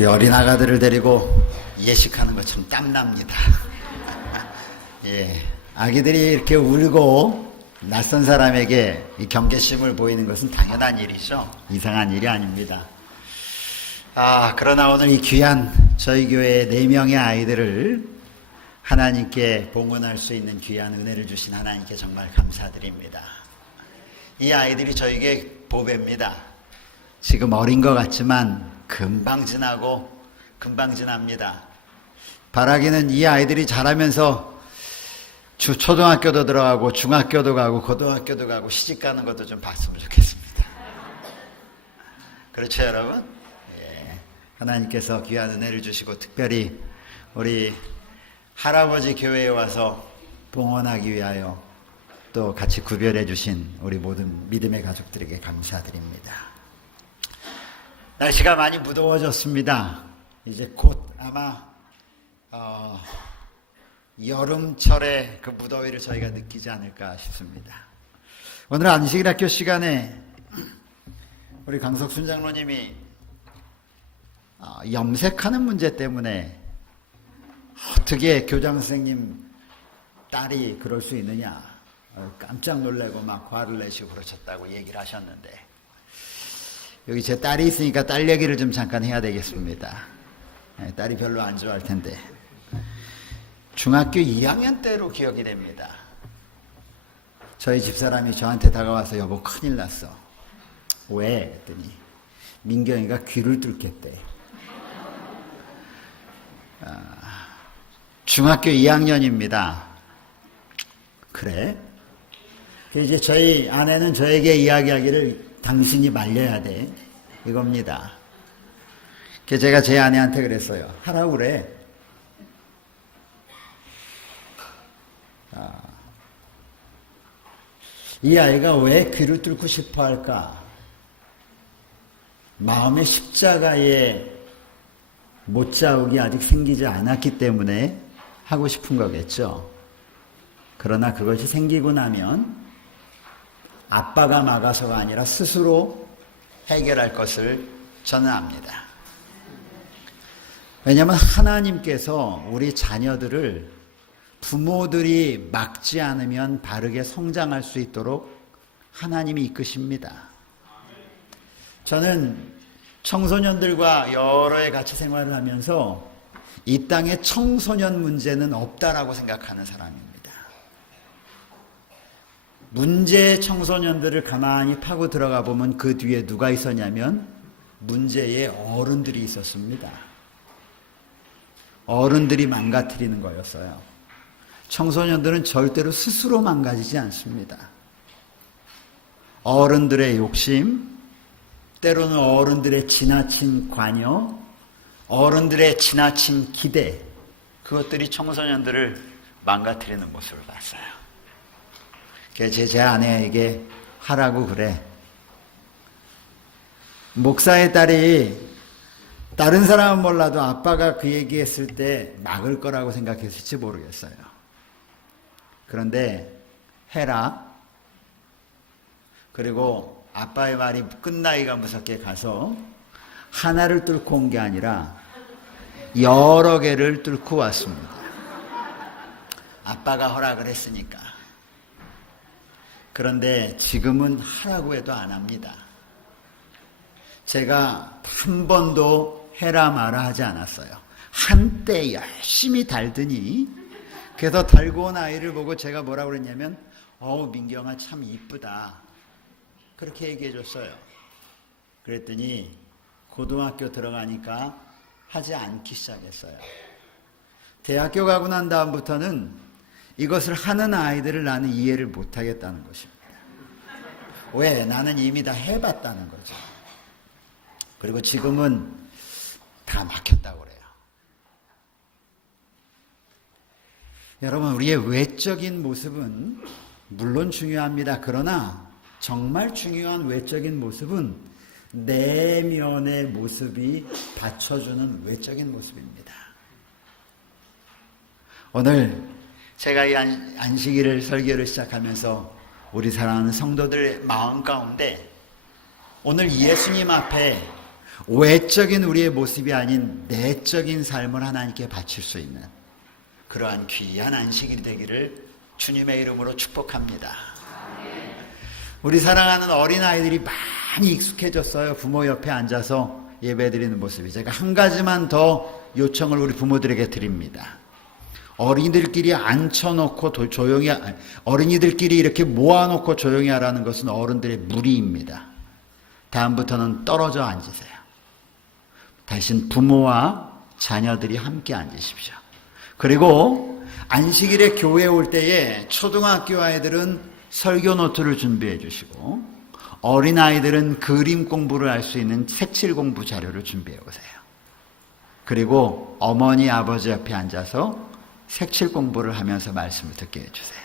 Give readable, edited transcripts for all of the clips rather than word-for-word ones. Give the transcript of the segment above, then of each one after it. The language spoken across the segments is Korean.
우리 어린 아가들을 데리고 예식하는 것처럼 땀납니다. 예, 아기들이 이렇게 울고 낯선 사람에게 이 경계심을 보이는 것은 당연한 일이죠. 이상한 일이 아닙니다. 그러나 오늘 이 귀한 저희 교회의 4명의 아이들을 하나님께 봉헌할 수 있는 귀한 은혜를 주신 하나님께 정말 감사드립니다. 이 아이들이 저에게 보배입니다. 지금 어린 것 같지만 금방 지납니다. 바라기는 이 아이들이 자라면서 초등학교도 들어가고 중학교도 가고 고등학교도 가고 시집 가는 것도 좀 봤으면 좋겠습니다. 그렇죠, 여러분? 예. 하나님께서 귀한 은혜를 주시고 특별히 우리 할아버지 교회에 와서 봉헌하기 위하여 또 같이 구별해 주신 우리 모든 믿음의 가족들에게 감사드립니다. 날씨가 많이 무더워졌습니다. 이제 곧 아마 여름철의 그 무더위를 저희가 느끼지 않을까 싶습니다. 오늘 안식일 학교 시간에 우리 강석순 장로님이 염색하는 문제 때문에 어떻게 교장 선생님 딸이 그럴 수 있느냐 깜짝 놀래고 막 화를 내시고 그러셨다고 얘기를 하셨는데, 여기 제 딸이 있으니까 딸 얘기를 좀 잠깐 해야 되겠습니다. 딸이 별로 안 좋아할 텐데, 중학교 2학년 때로 기억이 됩니다. 저희 집사람이 저한테 다가와서 여보 큰일 났어. 왜? 했더니 민경이가 귀를 뚫겠대. 중학교 2학년입니다. 그래? 이제 저희 아내는 저에게 이야기하기를 당신이 말려야 돼 이겁니다. 그래서 제가 제 아내한테 그랬어요. 하라고 그래. 이 아이가 왜 귀를 뚫고 싶어 할까? 마음의 십자가에 못자국이 아직 생기지 않았기 때문에 하고 싶은 거겠죠. 그러나 그것이 생기고 나면 아빠가 막아서가 아니라 스스로 해결할 것을 저는 압니다. 왜냐하면 하나님께서 우리 자녀들을 부모들이 막지 않으면 바르게 성장할 수 있도록 하나님이 이끄십니다. 저는 청소년들과 여러 해 같이 생활을 하면서 이 땅에 청소년 문제는 없다라고 생각하는 사람입니다. 문제의 청소년들을 가만히 파고 들어가 보면 그 뒤에 누가 있었냐면 문제의 어른들이 있었습니다. 어른들이 망가뜨리는 거였어요. 청소년들은 절대로 스스로 망가지지 않습니다. 어른들의 욕심, 때로는 어른들의 지나친 관여, 어른들의 지나친 기대, 그것들이 청소년들을 망가뜨리는 모습을 봤어요. 그래서 제 아내에게 하라고 그래. 목사의 딸이 다른 사람은 몰라도 아빠가 그 얘기했을 때 막을 거라고 생각했을지 모르겠어요. 그런데 해라. 그리고 아빠의 말이 끝나기가 무섭게 가서 하나를 뚫고 온 게 아니라 여러 개를 뚫고 왔습니다. 아빠가 허락을 했으니까. 그런데 지금은 하라고 해도 안 합니다. 제가 한 번도 해라 마라 하지 않았어요. 한때 열심히 달더니, 그래서 달고 온 아이를 보고 제가 뭐라고 그랬냐면 민경아 참 이쁘다 그렇게 얘기해 줬어요. 그랬더니 고등학교 들어가니까 하지 않기 시작했어요. 대학교 가고 난 다음부터는 이것을 하는 아이들을 나는 이해를 못하겠다는 것입니다. 왜? 나는 이미 다 해봤다는 거죠. 그리고 지금은 다 막혔다고 그래요. 여러분, 우리의 외적인 모습은 물론 중요합니다. 그러나 정말 중요한 외적인 모습은 내면의 모습이 받쳐주는 외적인 모습입니다. 오늘 제가 이 안식일을 설교를 시작하면서 우리 사랑하는 성도들의 마음 가운데 오늘 예수님 앞에 외적인 우리의 모습이 아닌 내적인 삶을 하나님께 바칠 수 있는 그러한 귀한 안식일이 되기를 주님의 이름으로 축복합니다. 우리 사랑하는 어린아이들이 많이 익숙해졌어요. 부모 옆에 앉아서 예배드리는 모습이. 제가 한 가지만 더 요청을 우리 부모들에게 드립니다. 어린이들끼리 앉혀놓고 조용히, 어린이들끼리 이렇게 모아놓고 조용히 하라는 것은 어른들의 무리입니다. 다음부터는 떨어져 앉으세요. 대신 부모와 자녀들이 함께 앉으십시오. 그리고 안식일에 교회에 올 때에 초등학교 아이들은 설교 노트를 준비해 주시고 어린아이들은 그림 공부를 할 수 있는 색칠 공부 자료를 준비해 오세요. 그리고 어머니 아버지 옆에 앉아서 색칠 공부를 하면서 말씀을 듣게 해주세요.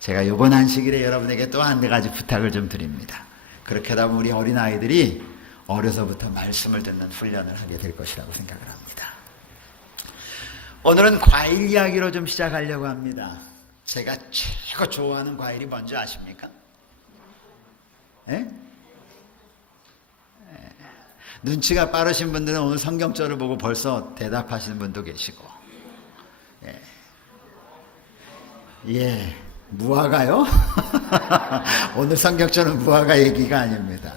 제가 이번 안식일에 여러분에게 또 한 가지 부탁을 좀 드립니다. 그렇게 하다 보면 우리 어린아이들이 어려서부터 말씀을 듣는 훈련을 하게 될 것이라고 생각을 합니다. 오늘은 과일 이야기로 좀 시작하려고 합니다. 제가 최고 좋아하는 과일이 뭔지 아십니까? 예? 눈치가 빠르신 분들은 오늘 성경절을 보고 벌써 대답하시는 분도 계시고, 예, 무화과요? 오늘 성경절은 무화과 얘기가 아닙니다.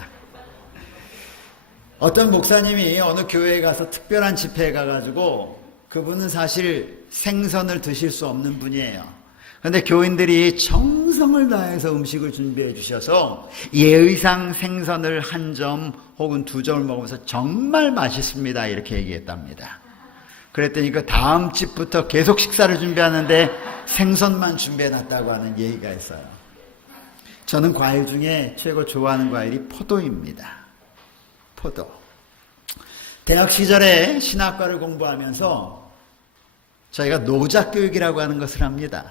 어떤 목사님이 어느 교회에 가서 특별한 집회에 가가지고 그분은 사실 생선을 드실 수 없는 분이에요. 그런데 교인들이 정성을 다해서 음식을 준비해 주셔서 예의상 생선을 한 점 혹은 두 점을 먹으면서 정말 맛있습니다 이렇게 얘기했답니다. 그랬더니 그 다음 집부터 계속 식사를 준비하는데 생선만 준비해 놨다고 하는 얘기가 있어요. 저는 과일 중에 최고 좋아하는 과일이 포도입니다. 포도. 대학 시절에 신학과를 공부하면서 저희가 노자교육이라고 하는 것을 합니다.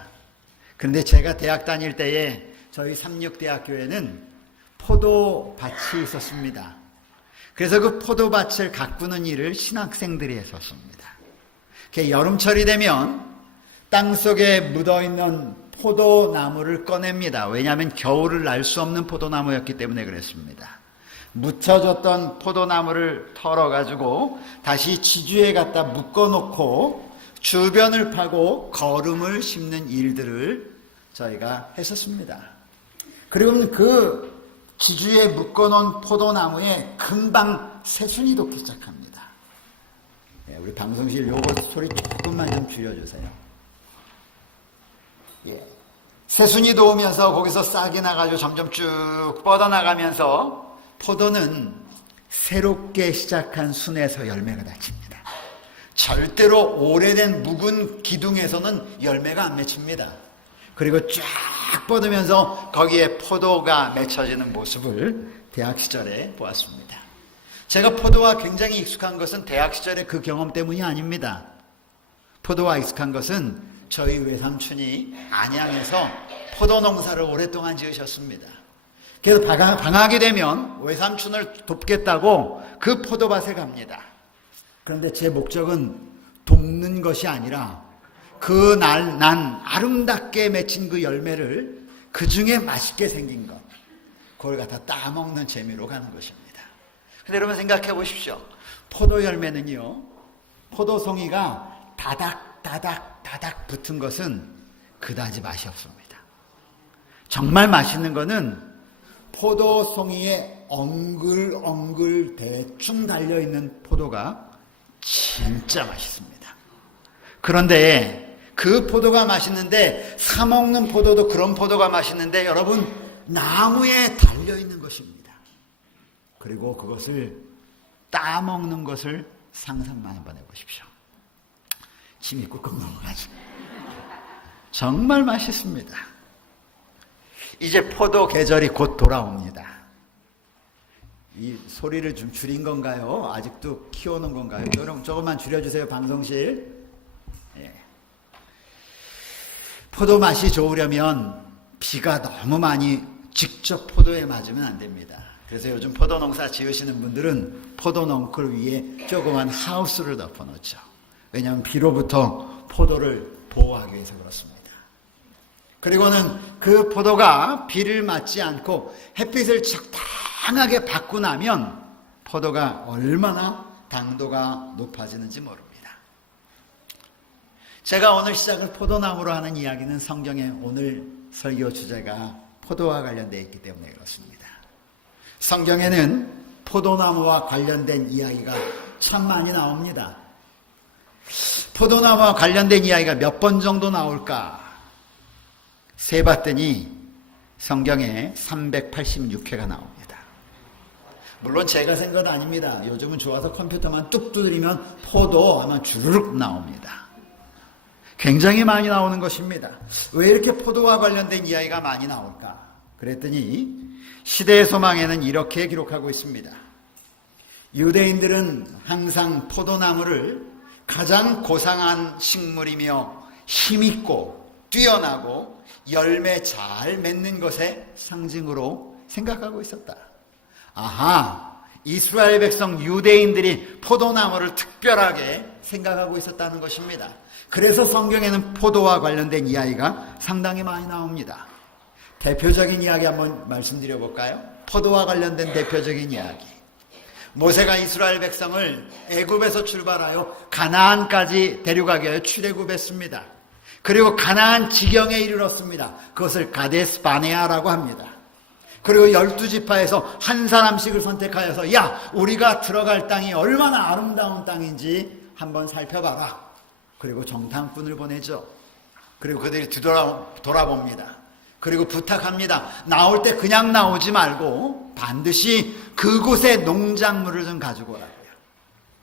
그런데 제가 대학 다닐 때에 저희 삼육대학교에는 포도밭이 있었습니다. 그래서 그 포도밭을 가꾸는 일을 신학생들이 했었습니다. 여름철이 되면 땅속에 묻어있는 포도나무를 꺼냅니다. 왜냐하면 겨울을 날 수 없는 포도나무였기 때문에 그랬습니다. 묻혀졌던 포도나무를 털어가지고 다시 지주에 갖다 묶어놓고 주변을 파고 거름을 심는 일들을 저희가 했었습니다. 그리고 그 지주에 묶어놓은 포도나무에 금방 새순이 돋기 시작합니다. 우리 방송실 요거 소리 조금만 좀 줄여주세요. 새순이 돋으면서 거기서 싹이 나가지고 점점 쭉 뻗어나가면서 포도는 새롭게 시작한 순에서 열매가 맺힙니다. 절대로 오래된 묵은 기둥에서는 열매가 안 맺힙니다. 그리고 쫙 뻗으면서 거기에 포도가 맺혀지는 모습을 대학 시절에 보았습니다. 제가 포도와 굉장히 익숙한 것은 대학 시절의 그 경험 때문이 아닙니다. 포도와 익숙한 것은 저희 외삼촌이 안양에서 포도 농사를 오랫동안 지으셨습니다. 그래서 방학이 되면 외삼촌을 돕겠다고 그 포도밭에 갑니다. 그런데 제 목적은 돕는 것이 아니라 그날 난 아름답게 맺힌 그 열매를 그 중에 맛있게 생긴 것, 그걸 갖다 따먹는 재미로 가는 것입니다. 근데 여러분 생각해 보십시오. 포도 열매는요, 포도송이가 다닥 붙은 것은 그다지 맛이 없습니다. 정말 맛있는 거는 포도송이에 엉글엉글 대충 달려있는 포도가 진짜 맛있습니다. 그런데 그 포도가 맛있는데 사 먹는 포도도 그런 포도가 맛있는데 여러분 나무에 달려있는 것입니다. 그리고 그것을 따먹는 것을 상상만 한번 해보십시오. 침이 꿀꺽 넘어가죠. 정말 맛있습니다. 이제 포도 계절이 곧 돌아옵니다. 이 소리를 좀 줄인 건가요? 아직도 키워놓은 건가요? 조금만 줄여주세요, 방송실. 포도 맛이 좋으려면 비가 너무 많이 직접 포도에 맞으면 안 됩니다. 그래서 요즘 포도 농사 지으시는 분들은 포도 넝쿨 위에 조그만 하우스를 덮어놓죠. 왜냐하면 비로부터 포도를 보호하기 위해서 그렇습니다. 그리고는 그 포도가 비를 맞지 않고 햇빛을 적당하게 받고 나면 포도가 얼마나 당도가 높아지는지 모릅니다. 제가 오늘 시작을 포도나무로 하는 이야기는 성경에 오늘 설교 주제가 포도와 관련되어 있기 때문에 그렇습니다. 성경에는 포도나무와 관련된 이야기가 참 많이 나옵니다. 포도나무와 관련된 이야기가 몇 번 정도 나올까 세봤더니 성경에 386회가 나옵니다. 물론 제가 센 건 아닙니다. 요즘은 좋아서 컴퓨터만 뚝 두드리면 포도 하면 주르륵 나옵니다. 굉장히 많이 나오는 것입니다. 왜 이렇게 포도와 관련된 이야기가 많이 나올까? 그랬더니 시대의 소망에는 이렇게 기록하고 있습니다. 유대인들은 항상 포도나무를 가장 고상한 식물이며 힘있고 뛰어나고 열매 잘 맺는 것의 상징으로 생각하고 있었다. 아하, 이스라엘 백성 유대인들이 포도나무를 특별하게 생각하고 있었다는 것입니다. 그래서 성경에는 포도와 관련된 이야기가 상당히 많이 나옵니다. 대표적인 이야기 한번 말씀드려 볼까요? 포도와 관련된 대표적인 이야기. 모세가 이스라엘 백성을 애굽에서 출발하여 가나안까지 데려가기 위하여 출애굽했습니다. 그리고 가나안 지경에 이르렀습니다. 그것을 가데스 바네아라고 합니다. 그리고 12지파에서 한 사람씩을 선택하여서 야, 우리가 들어갈 땅이 얼마나 아름다운 땅인지 한번 살펴봐라. 그리고 정탐꾼을 보내죠. 그리고 그들이 돌아봅니다. 그리고 부탁합니다. 나올 때 그냥 나오지 말고 반드시 그곳에 농작물을 좀 가지고 오라고요.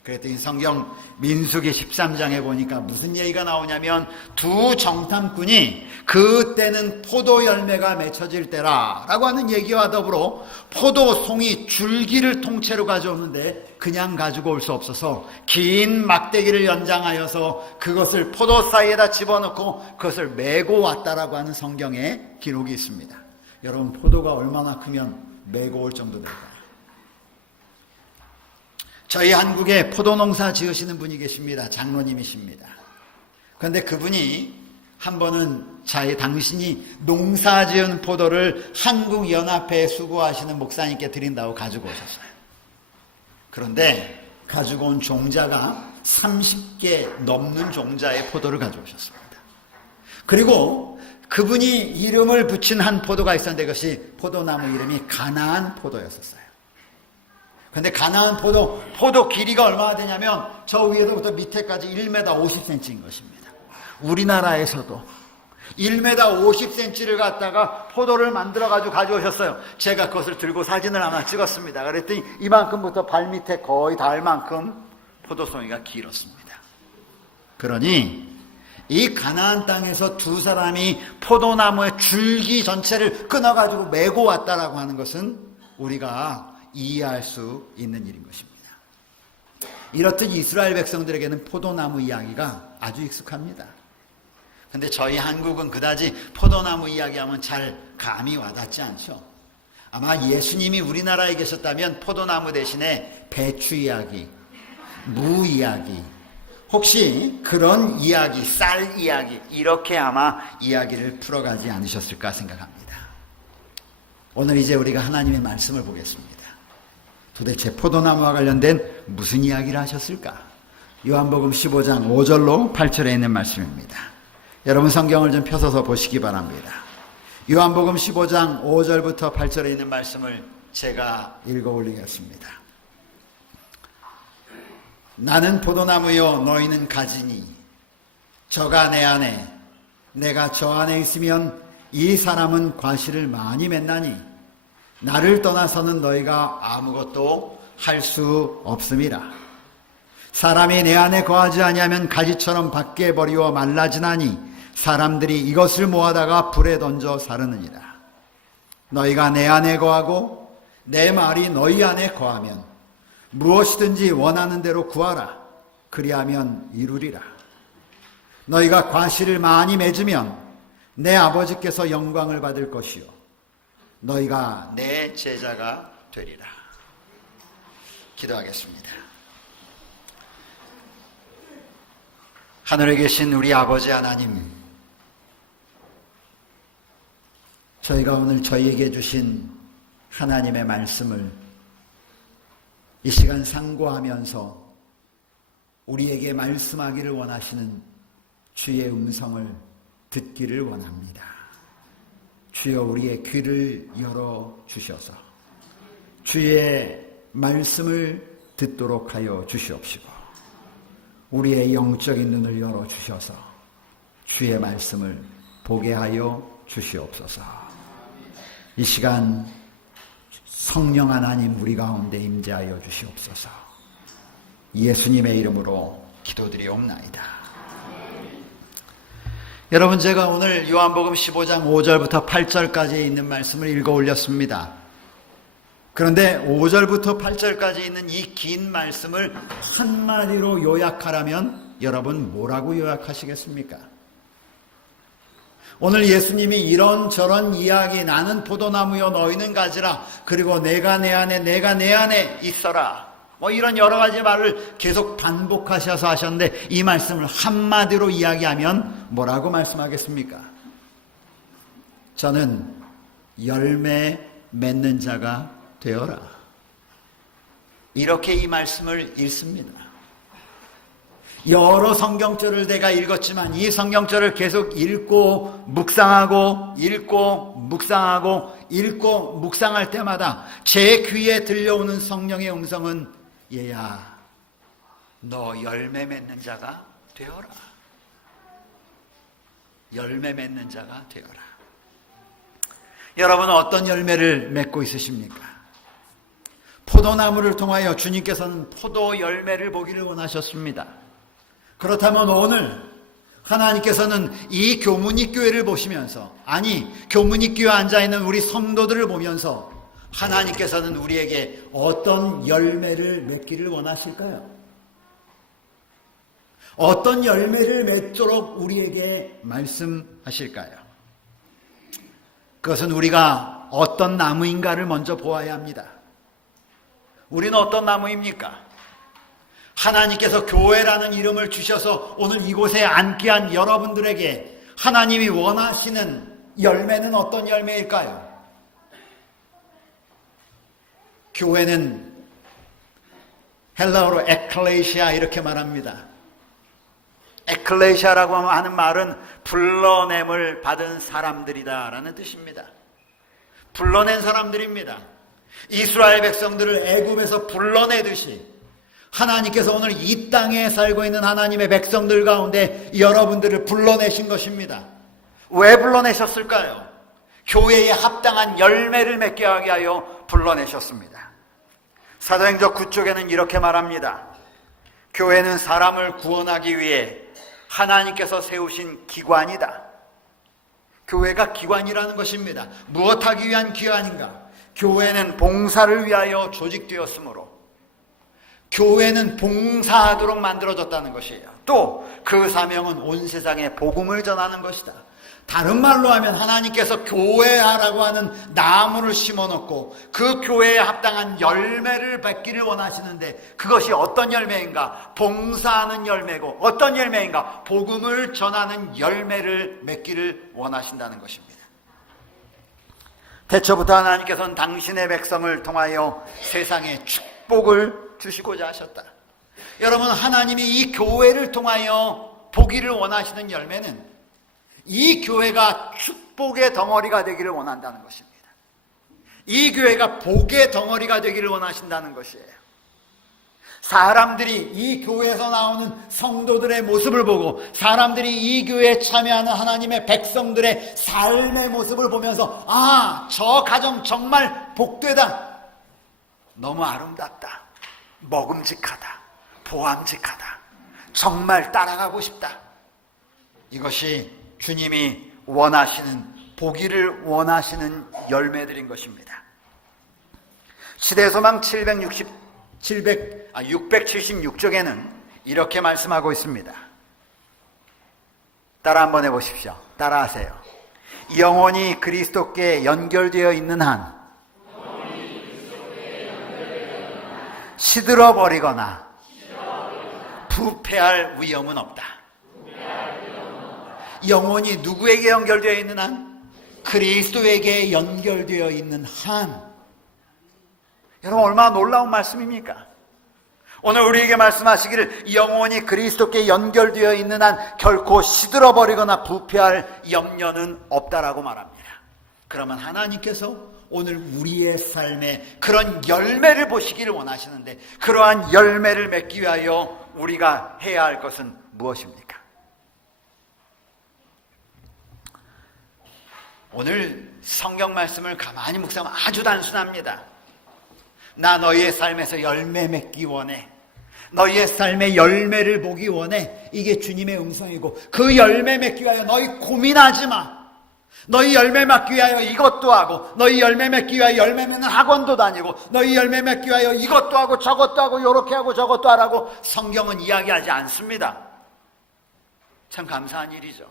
그랬더니 성경 민수기 13장에 보니까 무슨 얘기가 나오냐면 두 정탐꾼이 그때는 포도 열매가 맺혀질 때라 라고 하는 얘기와 더불어 포도 송이 줄기를 통째로 가져오는데 그냥 가지고 올 수 없어서 긴 막대기를 연장하여서 그것을 포도 사이에다 집어넣고 그것을 메고 왔다라고 하는 성경에 기록이 있습니다. 여러분, 포도가 얼마나 크면 메고 올 정도 될까요? 저희 한국에 포도농사 지으시는 분이 계십니다. 장로님이십니다. 그런데 그분이 한 번은 당신이 농사 지은 포도를 한국연합회에 수고하시는 목사님께 드린다고 가지고 오셨어요. 그런데 가지고 온 종자가 30개 넘는 종자의 포도를 가져오셨습니다. 그리고 그분이 이름을 붙인 한 포도가 있었는데 그것이 포도나무 이름이 가나안 포도였었어요. 근데 가나안 포도 길이가 얼마나 되냐면 저 위에서부터 밑에까지 1m 50cm인 것입니다. 우리나라에서도 1m 50cm를 갖다가 포도를 만들어가지고 가져오셨어요. 제가 그것을 들고 사진을 하나 찍었습니다. 그랬더니 이만큼부터 발밑에 거의 닿을 만큼 포도송이가 길었습니다. 그러니 이 가나안 땅에서 두 사람이 포도나무의 줄기 전체를 끊어가지고 메고 왔다라고 하는 것은 우리가 이해할 수 있는 일인 것입니다. 이렇듯 이스라엘 백성들에게는 포도나무 이야기가 아주 익숙합니다. 그런데 저희 한국은 그다지 포도나무 이야기하면 잘 감이 와닿지 않죠. 아마 예수님이 우리나라에 계셨다면 포도나무 대신에 배추 이야기, 무 이야기, 혹시 그런 이야기, 쌀 이야기 이렇게 아마 이야기를 풀어가지 않으셨을까 생각합니다. 오늘 이제 우리가 하나님의 말씀을 보겠습니다. 도대체 포도나무와 관련된 무슨 이야기를 하셨을까? 요한복음 15장 5절로 8절에 있는 말씀입니다. 여러분 성경을 좀 펴서서 보시기 바랍니다. 요한복음 15장 5절부터 8절에 있는 말씀을 제가 읽어 올리겠습니다. 나는 포도나무요 너희는 가지니 저가 내 안에 내가 저 안에 있으면 이 사람은 과실을 많이 맺나니 나를 떠나서는 너희가 아무것도 할 수 없음이라. 사람이 내 안에 거하지 아니하면 가지처럼 밖에 버리워 말라지나니 사람들이 이것을 모아다가 불에 던져 사르느니라. 너희가 내 안에 거하고 내 말이 너희 안에 거하면 무엇이든지 원하는 대로 구하라. 그리하면 이루리라. 너희가 과실을 많이 맺으면 내 아버지께서 영광을 받을 것이요 너희가 내 제자가 되리라. 기도하겠습니다. 하늘에 계신 우리 아버지 하나님, 저희가 오늘 저희에게 주신 하나님의 말씀을 이 시간 상고하면서 우리에게 말씀하기를 원하시는 주의 음성을 듣기를 원합니다. 주여 우리의 귀를 열어주셔서 주의 말씀을 듣도록 하여 주시옵시고 우리의 영적인 눈을 열어주셔서 주의 말씀을 보게 하여 주시옵소서. 이 시간 성령 하나님 우리 가운데 임재하여 주시옵소서. 예수님의 이름으로 기도드리옵나이다. 여러분, 제가 오늘 요한복음 15장 5절부터 8절까지 있는 말씀을 읽어 올렸습니다. 그런데 5절부터 8절까지 있는 이 긴 말씀을 한마디로 요약하라면 여러분 뭐라고 요약하시겠습니까? 오늘 예수님이 이런저런 이야기, 나는 포도나무요 너희는 가지라, 그리고 내가 내 안에 있어라, 뭐 이런 여러 가지 말을 계속 반복하셔서 하셨는데 이 말씀을 한마디로 이야기하면 뭐라고 말씀하겠습니까? 저는 열매 맺는 자가 되어라. 이렇게 이 말씀을 읽습니다. 여러 성경절을 내가 읽었지만 이 성경절을 계속 읽고 묵상하고 묵상할 때마다 제 귀에 들려오는 성령의 음성은 얘야, 너 열매 맺는 자가 되어라. 열매 맺는 자가 되어라. 여러분은 어떤 열매를 맺고 있으십니까? 포도나무를 통하여 주님께서는 포도 열매를 보기를 원하셨습니다. 그렇다면 오늘 하나님께서는 이 교문익교회를 보시면서, 아니 교문익교회에 앉아있는 우리 성도들을 보면서 하나님께서는 우리에게 어떤 열매를 맺기를 원하실까요? 어떤 열매를 맺도록 우리에게 말씀하실까요? 그것은 우리가 어떤 나무인가를 먼저 보아야 합니다. 우리는 어떤 나무입니까? 하나님께서 교회라는 이름을 주셔서 오늘 이곳에 앉게 한 여러분들에게 하나님이 원하시는 열매는 어떤 열매일까요? 교회는 헬라어로 에클레시아 이렇게 말합니다. 에클레시아라고 하는 말은 불러냄을 받은 사람들이다 라는 뜻입니다. 불러낸 사람들입니다. 이스라엘 백성들을 애굽에서 불러내듯이 하나님께서 오늘 이 땅에 살고 있는 하나님의 백성들 가운데 여러분들을 불러내신 것입니다. 왜 불러내셨을까요? 교회에 합당한 열매를 맺게 하게 하여 불러내셨습니다. 사도행전 9쪽에는 이렇게 말합니다. 교회는 사람을 구원하기 위해 하나님께서 세우신 기관이다. 교회가 기관이라는 것입니다. 무엇하기 위한 기관인가? 교회는 봉사를 위하여 조직되었으므로 교회는 봉사하도록 만들어졌다는 것이에요. 또 그 사명은 온 세상에 복음을 전하는 것이다. 다른 말로 하면 하나님께서 교회라고 하는 나무를 심어놓고 그 교회에 합당한 열매를 맺기를 원하시는데 그것이 어떤 열매인가? 봉사하는 열매고, 어떤 열매인가? 복음을 전하는 열매를 맺기를 원하신다는 것입니다. 태초부터 하나님께서는 당신의 백성을 통하여 세상에 축복을 주시고자 하셨다. 여러분, 하나님이 이 교회를 통하여 보기를 원하시는 열매는 이 교회가 축복의 덩어리가 되기를 원한다는 것입니다. 이 교회가 복의 덩어리가 되기를 원하신다는 것이에요. 사람들이 이 교회에서 나오는 성도들의 모습을 보고, 사람들이 이 교회에 참여하는 하나님의 백성들의 삶의 모습을 보면서, 아, 저 가정 정말 복되다, 너무 아름답다, 먹음직하다, 보암직하다, 정말 따라가고 싶다. 이것이 주님이 원하시는, 보기를 원하시는 열매들인 것입니다. 시대소망 676쪽에는 이렇게 말씀하고 있습니다. 따라 한번 해보십시오. 따라하세요. 영혼이 그리스도께 연결되어 있는 한 시들어버리거나 부패할 위험은 없다. 영혼이 누구에게 연결되어 있는 한? 그리스도에게 연결되어 있는 한. 여러분, 얼마나 놀라운 말씀입니까? 오늘 우리에게 말씀하시기를 영혼이 그리스도께 연결되어 있는 한 결코 시들어버리거나 부패할 염려는 없다라고 말합니다. 그러면 하나님께서 오늘 우리의 삶에 그런 열매를 보시기를 원하시는데, 그러한 열매를 맺기 위하여 우리가 해야 할 것은 무엇입니까? 오늘 성경 말씀을 가만히 묵상하면 아주 단순합니다. 나 너희의 삶에서 열매 맺기 원해. 너희의 삶의 열매를 보기 원해. 이게 주님의 음성이고, 그 열매 맺기 위하여 너희 고민하지 마. 너희 열매 맺기 위하여 이것도 하고, 너희 열매 맺기 위하여 열매 맺는 학원도 다니고, 너희 열매 맺기 위하여 이것도 하고 저것도 하고 요렇게 하고 저것도 하라고 성경은 이야기하지 않습니다. 참 감사한 일이죠.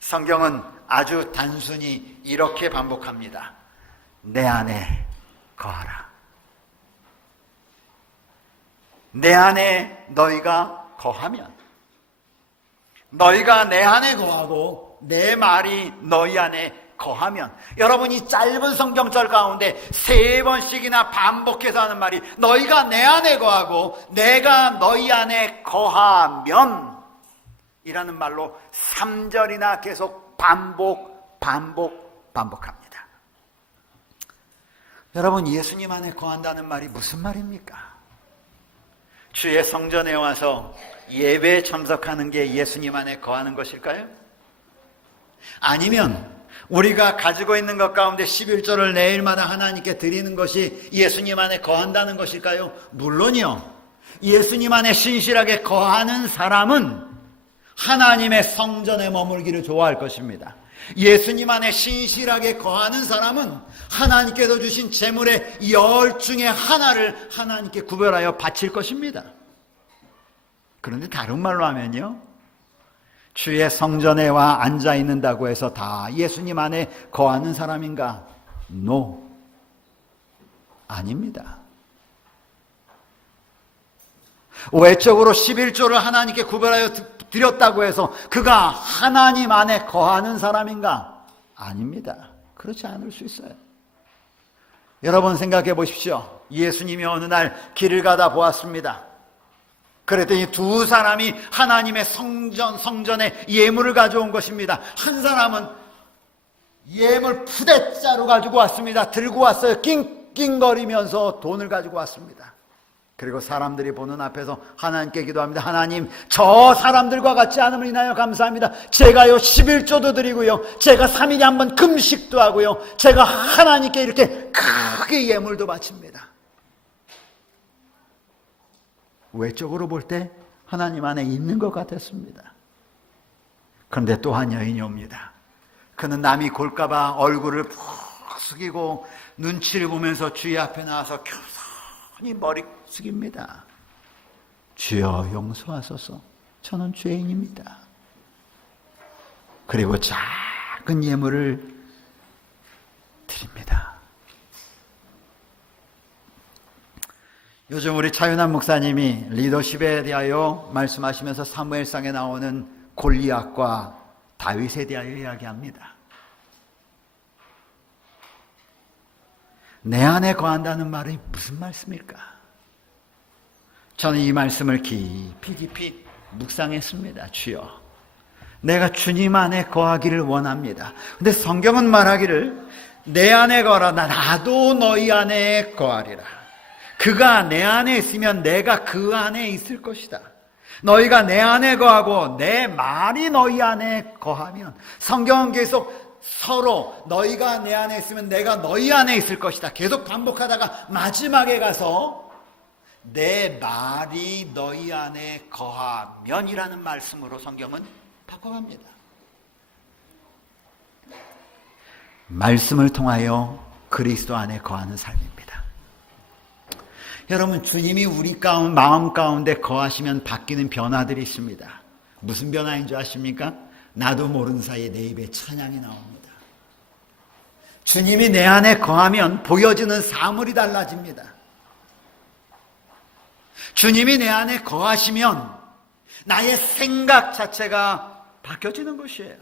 성경은 아주 단순히 이렇게 반복합니다. 내 안에 거하라. 내 안에 너희가 거하면, 너희가 내 안에 거하고 내 말이 너희 안에 거하면, 여러분이 짧은 성경절 가운데 3번씩이나 반복해서 하는 말이 너희가 내 안에 거하고 내가 너희 안에 거하면 이라는 말로 3절이나 계속 반복합니다. 여러분, 예수님 안에 거한다는 말이 무슨 말입니까? 주의 성전에 와서 예배에 참석하는 게 예수님 안에 거하는 것일까요? 아니면 우리가 가지고 있는 것 가운데 11조를 내일마다 하나님께 드리는 것이 예수님 안에 거한다는 것일까요? 물론이요. 예수님 안에 신실하게 거하는 사람은 하나님의 성전에 머물기를 좋아할 것입니다. 예수님 안에 신실하게 거하는 사람은 하나님께서 주신 재물의 10 중에 하나를 하나님께 구별하여 바칠 것입니다. 그런데 다른 말로 하면요, 주의 성전에 와 앉아 있는다고 해서 다 예수님 안에 거하는 사람인가? No, 아닙니다. 외적으로 11조를 하나님께 구별하여 드렸다고 해서 그가 하나님 안에 거하는 사람인가? 아닙니다. 그렇지 않을 수 있어요. 여러분 생각해 보십시오. 예수님이 어느 날 길을 가다 보았습니다. 그랬더니 2 사람이 하나님의 성전에 예물을 가져온 것입니다. 한 사람은 예물 푸대자루 가지고 왔습니다. 들고 왔어요. 낑낑거리면서 돈을 가지고 왔습니다. 그리고 사람들이 보는 앞에서 하나님께 기도합니다. 하나님, 저 사람들과 같지 않음을 인하여 감사합니다. 제가요 11조도 드리고요, 제가 3일에 한 번 금식도 하고요, 제가 하나님께 이렇게 크게 예물도 바칩니다. 외적으로 볼 때 하나님 안에 있는 것 같았습니다. 그런데 또 한 여인이 옵니다. 그는 남이 볼까봐 얼굴을 푹 숙이고 눈치를 보면서 주의 앞에 나와서 교선히 머리 숙입니다. 주여 용서하소서, 저는 죄인입니다. 그리고 작은 예물을 드립니다. 요즘 우리 차윤환 목사님이 리더십에 대하여 말씀하시면서 사무엘상에 나오는 골리앗과 다윗에 대하여 이야기합니다. 내 안에 거한다는 말이 무슨 말씀일까? 저는 이 말씀을 깊이 묵상했습니다. 주여, 내가 주님 안에 거하기를 원합니다. 근데 성경은 말하기를 내 안에 거하라, 나도 너희 안에 거하리라. 그가 내 안에 있으면 내가 그 안에 있을 것이다. 너희가 내 안에 거하고 내 말이 너희 안에 거하면, 성경은 계속 서로 너희가 내 안에 있으면 내가 너희 안에 있을 것이다 계속 반복하다가 마지막에 가서 내 말이 너희 안에 거하면이라는 말씀으로 성경은 바꿔갑니다. 말씀을 통하여 그리스도 안에 거하는 삶입니다. 여러분, 주님이 우리 마음 가운데 거하시면 바뀌는 변화들이 있습니다. 무슨 변화인 줄 아십니까? 나도 모르는 사이에 내 입에 찬양이 나옵니다. 주님이 내 안에 거하면 보여지는 사물이 달라집니다. 주님이 내 안에 거하시면 나의 생각 자체가 바뀌어지는 것이에요.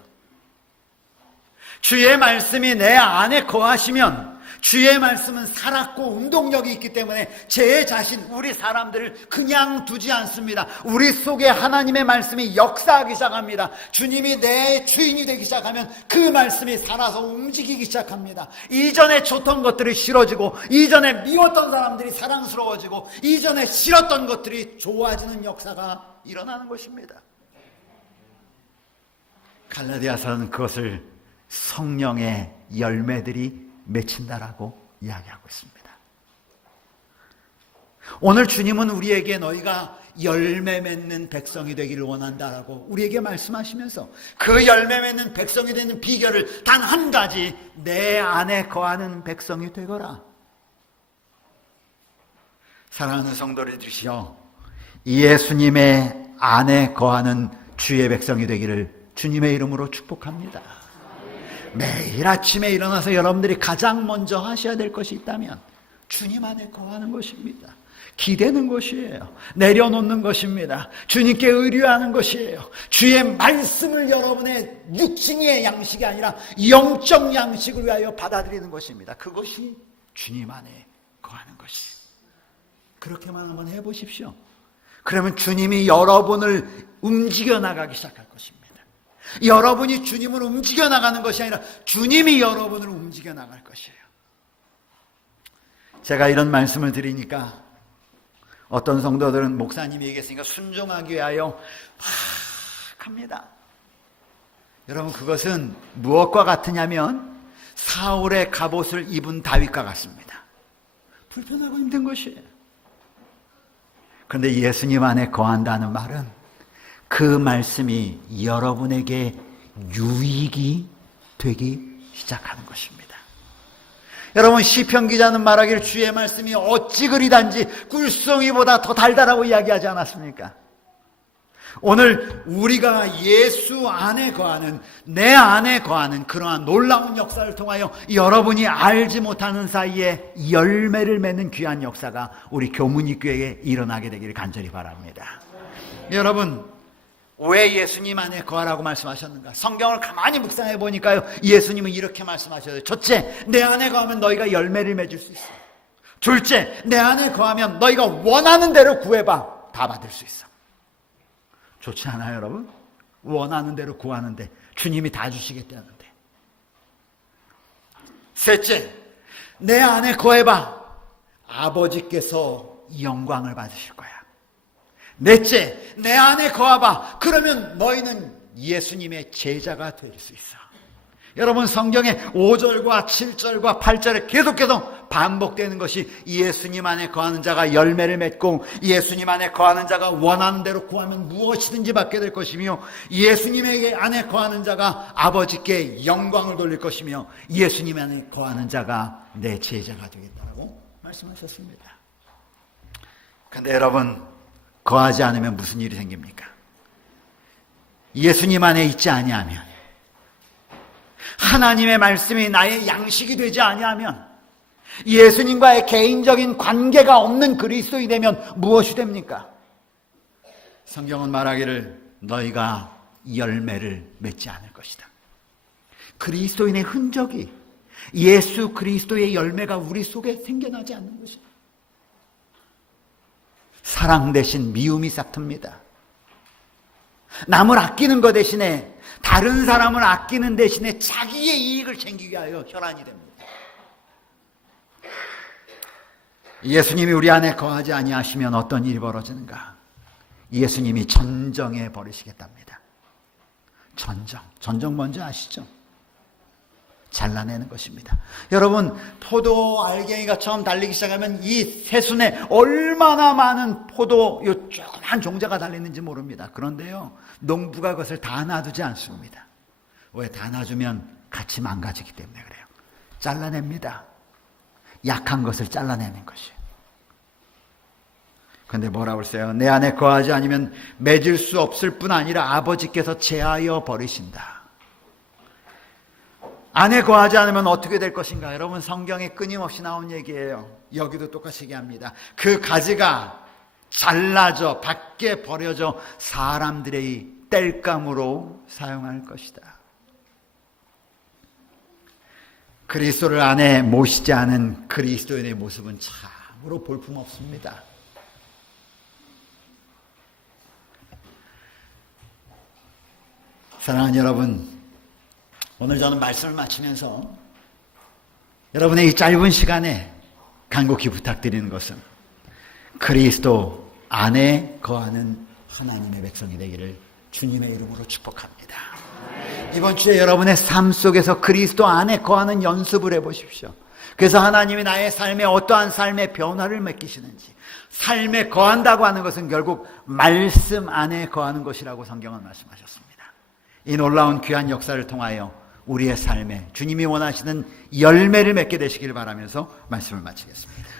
주의 말씀이 내 안에 거하시면 주의 말씀은 살았고 운동력이 있기 때문에 제 자신, 우리 사람들을 그냥 두지 않습니다. 우리 속에 하나님의 말씀이 역사하기 시작합니다. 주님이 내 주인이 되기 시작하면 그 말씀이 살아서 움직이기 시작합니다. 이전에 좋던 것들이 싫어지고, 이전에 미웠던 사람들이 사랑스러워지고, 이전에 싫었던 것들이 좋아지는 역사가 일어나는 것입니다. 갈라디아서는 그것을 성령의 열매들이 맺힌다라고 이야기하고 있습니다. 오늘 주님은 우리에게 너희가 열매 맺는 백성이 되기를 원한다라고 우리에게 말씀하시면서 그 열매 맺는 백성이 되는 비결을 단 한 가지, 내 안에 거하는 백성이 되거라. 사랑하는 성도들이시여, 예수님의 안에 거하는 주의 백성이 되기를 주님의 이름으로 축복합니다. 매일 아침에 일어나서 여러분들이 가장 먼저 하셔야 될 것이 있다면 주님 안에 거하는 것입니다. 기대는 것이에요. 내려놓는 것입니다. 주님께 의뢰하는 것이에요. 주의 말씀을 여러분의 육신의 양식이 아니라 영적 양식을 위하여 받아들이는 것입니다. 그것이 주님 안에 거하는 것이. 그렇게만 한번 해보십시오. 그러면 주님이 여러분을 움직여 나가기 시작할 것입니다. 여러분이 주님을 움직여 나가는 것이 아니라 주님이 여러분을 움직여 나갈 것이에요. 제가 이런 말씀을 드리니까 어떤 성도들은 목사님이 얘기했으니까 순종하기 위하여 막 합니다. 여러분, 그것은 무엇과 같으냐면 사울의 갑옷을 입은 다윗과 같습니다. 불편하고 힘든 것이에요. 그런데 예수님 안에 거한다는 말은 그 말씀이 여러분에게 유익이 되기 시작하는 것입니다. 여러분, 시편 기자는 말하기를 주의 말씀이 어찌 그리 단지 꿀송이보다 더 달다라고 이야기하지 않았습니까? 오늘 우리가 예수 안에 거하는, 내 안에 거하는 그러한 놀라운 역사를 통하여 여러분이 알지 못하는 사이에 열매를 맺는 귀한 역사가 우리 교문이교회에 일어나게 되기를 간절히 바랍니다. 여러분, 왜 예수님 안에 거하라고 말씀하셨는가? 성경을 가만히 묵상해 보니까요, 예수님은 이렇게 말씀하셔요. 첫째, 내 안에 거하면 너희가 열매를 맺을 수 있어. 둘째, 내 안에 거하면 너희가 원하는 대로 구해봐, 다 받을 수 있어. 좋지 않아요, 여러분? 원하는 대로 구하는데 주님이 다 주시겠다는데. 셋째, 내 안에 거해봐, 아버지께서 영광을 받으실 거야. 넷째, 내 안에 거하봐, 그러면 너희는 예수님의 제자가 될 수 있어. 여러분, 성경의 5절과 7절과 8절에 계속해서 반복되는 것이 예수님 안에 거하는 자가 열매를 맺고, 예수님 안에 거하는 자가 원하는 대로 구하면 무엇이든지 받게 될 것이며, 예수님에게 안에 거하는 자가 아버지께 영광을 돌릴 것이며, 예수님 안에 거하는 자가 내 제자가 되겠다고 말씀하셨습니다. 그런데 여러분, 거하지 않으면 무슨 일이 생깁니까? 예수님 안에 있지 아니하면, 하나님의 말씀이 나의 양식이 되지 아니하면, 예수님과의 개인적인 관계가 없는 그리스도인이 되면 무엇이 됩니까? 성경은 말하기를 너희가 열매를 맺지 않을 것이다. 그리스도인의 흔적이, 예수 그리스도의 열매가 우리 속에 생겨나지 않는 것입니다. 사랑 대신 미움이 싹틉니다. 남을 아끼는 것 대신에, 다른 사람을 아끼는 대신에 자기의 이익을 챙기기 위하여 혈안이 됩니다. 예수님이 우리 안에 거하지 아니하시면 어떤 일이 벌어지는가? 예수님이 전정해 버리시겠답니다. 전정 뭔지 아시죠? 잘라내는 것입니다. 여러분, 포도 알갱이가 처음 달리기 시작하면 이 새순에 얼마나 많은 포도, 요 조그만 종자가 달리는지 모릅니다. 그런데요, 농부가 그것을 다 놔두지 않습니다. 왜? 다 놔주면 같이 망가지기 때문에 그래요. 잘라냅니다. 약한 것을 잘라내는 것이에요. 그런데 뭐라고 그랬어요? 내 안에 거하지 않으면 맺을 수 없을 뿐 아니라 아버지께서 제하여 버리신다. 안에 거하지 않으면 어떻게 될 것인가? 여러분, 성경에 끊임없이 나온 얘기예요. 여기도 똑같이 얘기합니다. 그 가지가 잘라져 밖에 버려져 사람들의 땔감으로 사용할 것이다. 그리스도를 안에 모시지 않은 그리스도인의 모습은 참으로 볼품없습니다. 사랑하는 여러분, 오늘 저는 말씀을 마치면서 여러분의 이 짧은 시간에 간곡히 부탁드리는 것은 그리스도 안에 거하는 하나님의 백성이 되기를 주님의 이름으로 축복합니다. 이번 주에 여러분의 삶 속에서 그리스도 안에 거하는 연습을 해보십시오. 그래서 하나님이 나의 삶에 어떠한 삶의 변화를 맡기시는지, 삶에 거한다고 하는 것은 결국 말씀 안에 거하는 것이라고 성경은 말씀하셨습니다. 이 놀라운 귀한 역사를 통하여 우리의 삶에 주님이 원하시는 열매를 맺게 되시길 바라면서 말씀을 마치겠습니다.